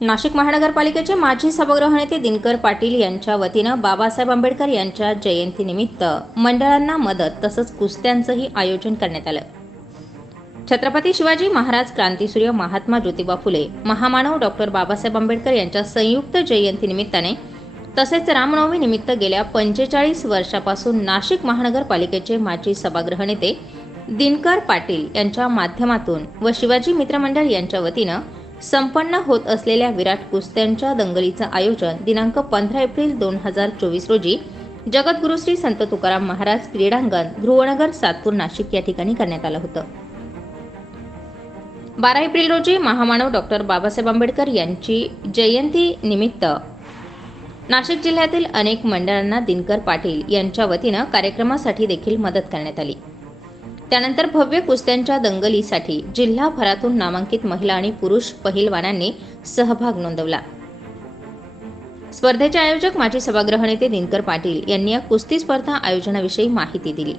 नाशिक महानगरपालिकेचे माजी सभागृह नेते दिनकर पाटील यांच्या वतीनं बाबासाहेब आंबेडकर यांच्या जयंतीनिमित्त मंडळांना मदत तसंच कुस्त्यांचंही आयोजन करण्यात आलं. छत्रपती शिवाजी महाराज क्रांतीसूर्य महात्मा ज्योतिबा फुले महामानव डॉक्टर बाबासाहेब आंबेडकर यांच्या संयुक्त जयंतीनिमित्ताने तसेच रामनवमी निमित्त गेल्या पंचेचाळीस वर्षापासून नाशिक महानगरपालिकेचे माजी सभागृह नेते दिनकर पाटील यांच्या माध्यमातून व शिवाजी मित्रमंडळ यांच्या वतीनं संपन्न होत असलेल्या विराट कुस्त्यांच्या दंगलीचं आयोजन दिनांक पंधरा एप्रिल दोन हजार चोवीस रोजी जगद्गुरु श्री संत तुकाराम महाराज क्रीडांगण ध्रुवनगर सातपूर नाशिक या ठिकाणी करण्यात आलं होतं. बारा एप्रिल रोजी महामानव डॉक्टर बाबासाहेब आंबेडकर यांची जयंती निमित्त नाशिक जिल्ह्यातील अनेक मंडळांना दिनकर पाटील यांच्या वतीनं कार्यक्रमासाठी देखील मदत करण्यात आली. त्यानंतर भव्य कुस्त्यांच्या दंगलीसाठी जिल्हाभरातून नामांकित महिला आणि पुरुष पहिलवानांनी सहभाग नोंदवला. स्पर्धेचे आयोजक माजी सभागृह नेते दिनकर पाटील यांनी या कुस्ती स्पर्धा आयोजनाविषयी माहिती दिली.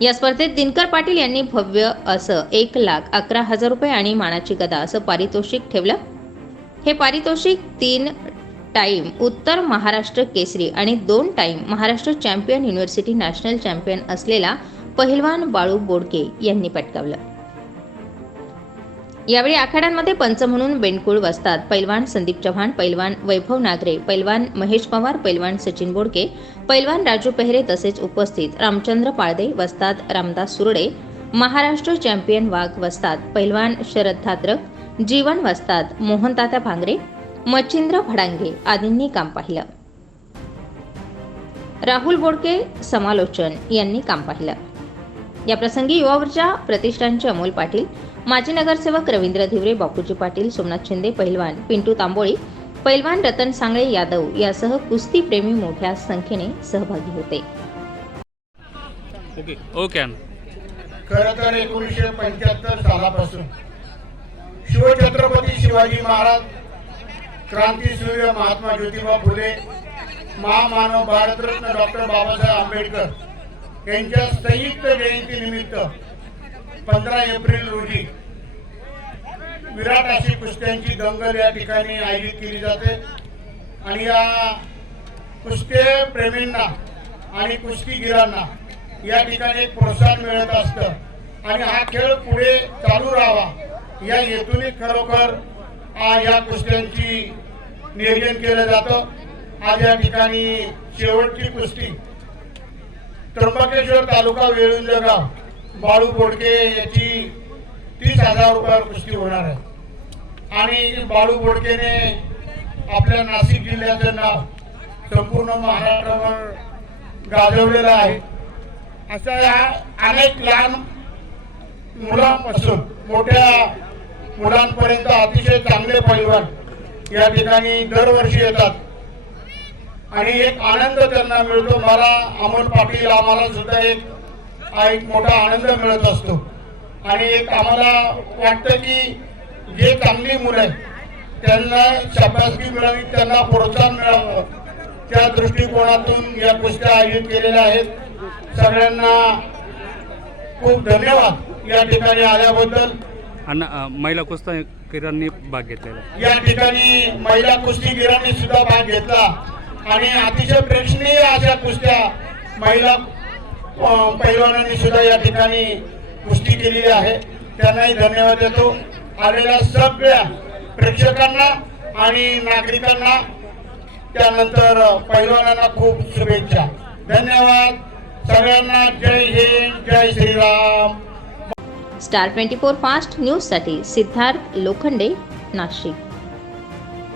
या स्पर्धेत दिनकर पाटील यांनी भव्य असं एक लाख अकरा हजार रुपये आणि मानाची गदा असं पारितोषिक ठेवलं. हे पारितोषिक तीन टाईम उत्तर महाराष्ट्र केसरी आणि दोन time Maharashtra champion university national champion असलेला पहिलवान बाळू बोडके यांनी पटकावलं. यावेळी आखाड्यांमध्ये पंच म्हणून बेंडकुळ वाजतात पैलवान संदीप चव्हाण पैलवान वैभव नागरे पैलवान महेश पवार पैलवान सचिन बोडके पैलवान राजू पेहरे तसेच उपस्थित रामचंद्र पाळदे वस्ताद रामदास सुरडे महाराष्ट्र चॅम्पियन वाघ वस्ताद पैलवान शरद धात्रक जीवन वस्ताद मोहनतात्या भांगरे मच्छिंद्र भडांगे आदींनी काम पाहिलं. राहुल बोडके समालोचन यांनी काम पाहिलं. या प्रसंगी युवा ऊर्जा प्रतिष्ठानचे अमोल पाटील माजी नगरसेवक रवींद्र धिवरे बापूजी पाटील सोमनाथ शिंदे पहिलवान पिंटू तांबोळी पैलवान रतन सांगळे यादव यासह कुस्ती प्रेमी मोठ्या संख्येने सहभागी होते. ओके ओके खरं तर एकोणीसशे पंच्याहत्तर सालापासून शिवछत्रपती शिवाजी महाराज क्रांतीसूर्य महात्मा ज्योतिबा फुले महामानव भारतरत्न डॉक्टर बाबासाहेब आंबेडकर त्यांच्या संयुक्त जयंतीनिमित्त पंधरा एप्रिल रोजी विराट अशी कुस्त्यांची दंगल या ठिकाणी आयोजित केली जाते. आणि या कुस्ते प्रेमींना आणि कुस्तीगिरांना या ठिकाणी प्रोत्साहन मिळत असतं. आणि हा खेळ पुढे चालू राहावा या हेतूने खरोखर या कुस्त्यांची नियोजन केलं जातं. आज या ठिकाणी शेवटची कुस्ती त्र्यंबकेश्वर तालुका वेळुंजगाव बाळू बोडके याची तीस हजार रुपयावर कुस्ती होणार आहे. आणि बाळू बोडकेने आपल्या नाशिक जिल्ह्याचं नाव संपूर्ण महाराष्ट्रावर गाजवलेलं आहे. अशा या अनेक लहान मुलांपासून मोठ्या मुलांपर्यंत अतिशय चांगले पैलवान या ठिकाणी दरवर्षी येतात. आणि एक आनंद त्यांना मिळतो. मला अमोल पाटील आम्हाला सुद्धा एक हा एक मोठा आनंद मिळत असतो. आणि एक आम्हाला वाटतं की जे चांगली मुलं आहेत त्यांना शाबासकी मिळावी त्यांना प्रोत्साहन मिळावं. त्या दृष्टिकोनातून या कुस्त्या आयोजित केलेल्या आहेत. सगळ्यांना खूप धन्यवाद या ठिकाणी आल्याबद्दल. अ, महिला कुस्तीगिरांनी भाग घेतलेला. या ठिकाणी महिला कुस्तीगिरांनी सुद्धा भाग घेतला. आणि अतिशय प्रेक्षणीय अशा कुस्त्या महिला अं, पैलवानांनी सुद्धा या ठिकाणी कुस्ती केलेली आहे. त्यांनाही धन्यवाद देतो. आलेल्या सगळ्या प्रेक्षकांना आणि नागरिकांना त्यानंतर पैलवानांना खूप शुभेच्छा. धन्यवाद. सगळ्यांना जय हिंद जय Shriram. Star twenty four fast न्यूजसाठी सिद्धार्थ लोखंडे नाशिक.